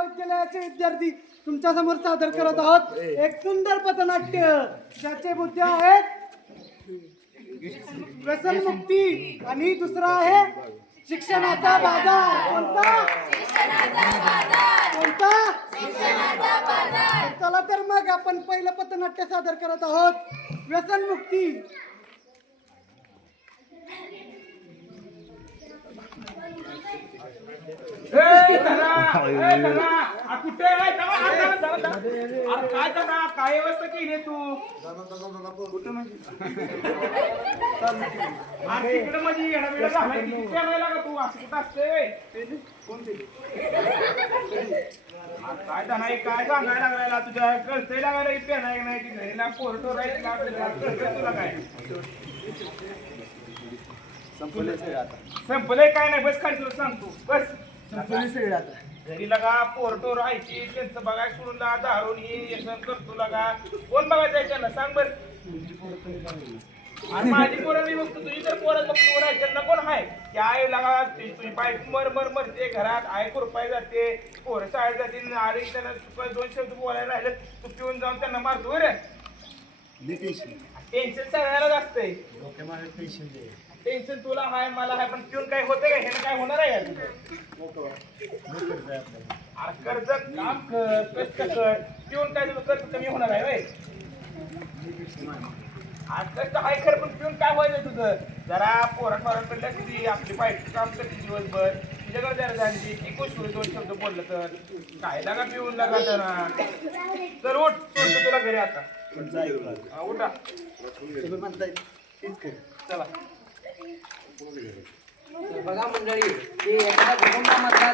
महाविद्यालयाचे विद्यार्थी तुमच्यासमोर सादर करत आहोत. एक सुंदर पथनाट्य ज्याचे मुद्दे आहेत व्यसनमुक्ती आणि दुसरा आहे शिक्षणाचा बाजार. कोणता? कोणता? चला तर मग आपण पहिलं पथनाट्य सादर करत आहोत. व्यसनमुक्ती कुठे काय? काय व्यवस्था केली तू कुठं म्हणजे? तिकडं म्हणजे झालाय. का तू असं कुठं असते काय धरा, हे काय सांगायला तुझ्या कळतंय लागायला की पेराय का नाही की घरीला पोरटो राहील का आपल्याला? कळतंय तुला काय संपलंय काय नाही बस खाली तुला सांगतो बस घरी लगा पोरटो राहायची त्यांचं बघाय सोडून ला दारून ही व्यसन करतो लगा. कोण बघायचं त्यांना? सांग बर. आणि माझी पोरं मी बघतो तुझी तर पोरं बघतो राहायची त्यांना कोण आहे? की आई लगा ती तुझी बाईक मर मर मरते घरात. आई कुरपाय जाते पोरं शाळेत जाते की त्यांना दोन शब्द बोलायला राहिले तू पिऊन जाऊन त्यांना मारतो बरं. टेन्शन सगळ्यालाच असतंय. टेन्शन तुला हाय मला हाय पण पिऊन काय होतं का? हे काय होणार आहे यार? तुझं? अरे कर्ज काम कर कष्ट कर. पिऊन काय तुझं कर्ज कमी होणार आहे व्हय? आज कष्ट हाय खरं पण पिऊन काय व्हायचं तुझं? जरा पोरात पोराकडे लक्ष दे आपली बाईक काम करते दिवसभर. जरा दोन शब्द बोललं तर. काय लागा पिऊन लागा जरा? तर उठ सोडतो तुला घरी आता. हा, उठा. चला. बघा मंडळी ते एखाद्या कुटुंबामधला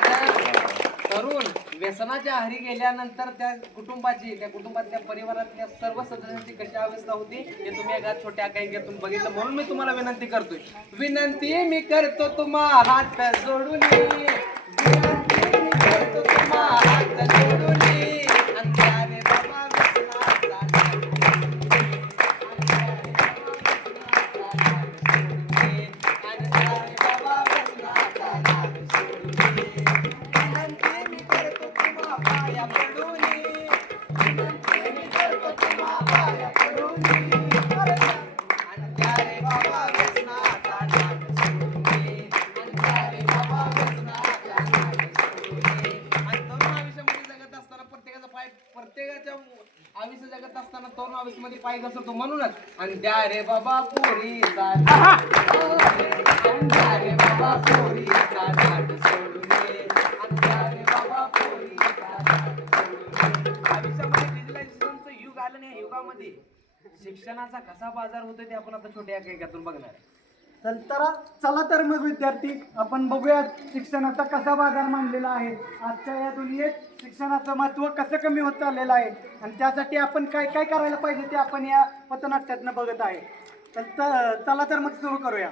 तरुण व्यसनाच्या आहारी गेल्यानंतर त्या कुटुंबाची त्या कुटुंबातल्या परिवारातल्या सर्व सदस्यांची कशी अवस्था होती हे तुम्ही एका छोट्या कैक्यातून बघितलं. म्हणून मी तुम्हाला विनंती करतोय. विनंती मी करतो तुम्हाला हात जोडून. जगत असताना तरुण आयुष्यमध्ये पाय घसरतो म्हणूनच. आणि द्या रे बाबा पोरी रे बाबा पोरी युग आलं नाही युगामध्ये. शिक्षणाचा कसा बाजार होतोय ते आपण आता छोट्या कैक्यातून बघणार आहे. तर चला तर मग विद्यार्थी आपण बघूयात शिक्षणाचा कसा बाजार मांडलेला आहे. आजच्या या दुनियेत शिक्षणाचं महत्त्व कसं कमी होत चाललेलं आहे आणि त्यासाठी आपण काय काय करायला पाहिजे ते आपण या पथनाट्यातनं बघत आहे. तर त- चला तर मग सुरू करूया.